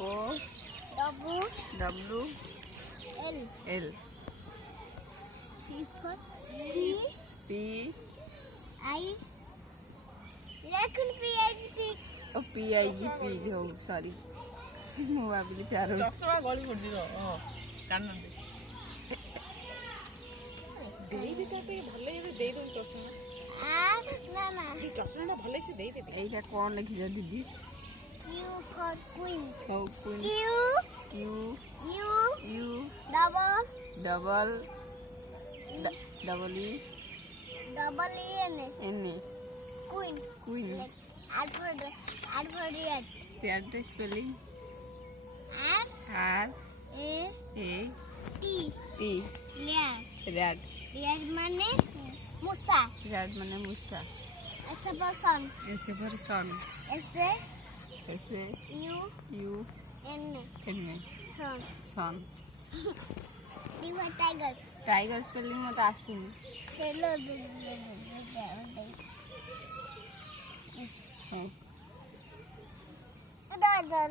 O W L P PIGP हो sorry ମୁଁ ଭାବିଲି ପ୍ୟାର ଚଷମା ଗଳି ପଡିଯିବ କାନ ଦେଇଦେ ତା ପାଇଁ ଭଲ ହେଇକି ଦେଇଦବୁ ଚଷମା ଚଷମାଟା ଭଲ ସେ ଦେଇଦେବି ଏଇଟା କ'ଣ ଲେଖିଛ ଦିଦି ହଉ queen Q U double N Queen red spelling R A T red মানে মুসা red মানে মুসা এসে বসন S for sun S U N N Son sun T for tiger tiger spelling মতো আসুনি hello হ্যাঁ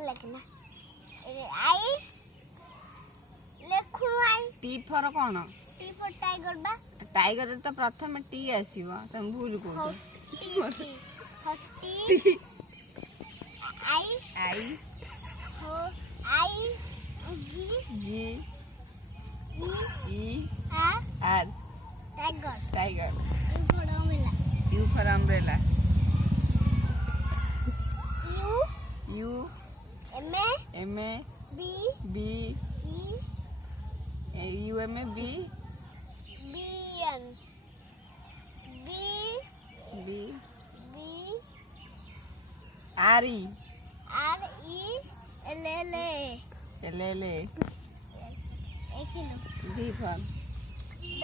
লেখনা আই লেখুন আই T for କ'ଣ T for tiger বা टाइगर तो प्रथम टी आसीबो तम भूल को T I I G G E E R R tiger tiger formula U for umbrella U U M A B B E U M A B B N B B B R E R E L L A L L A एक kilo D for the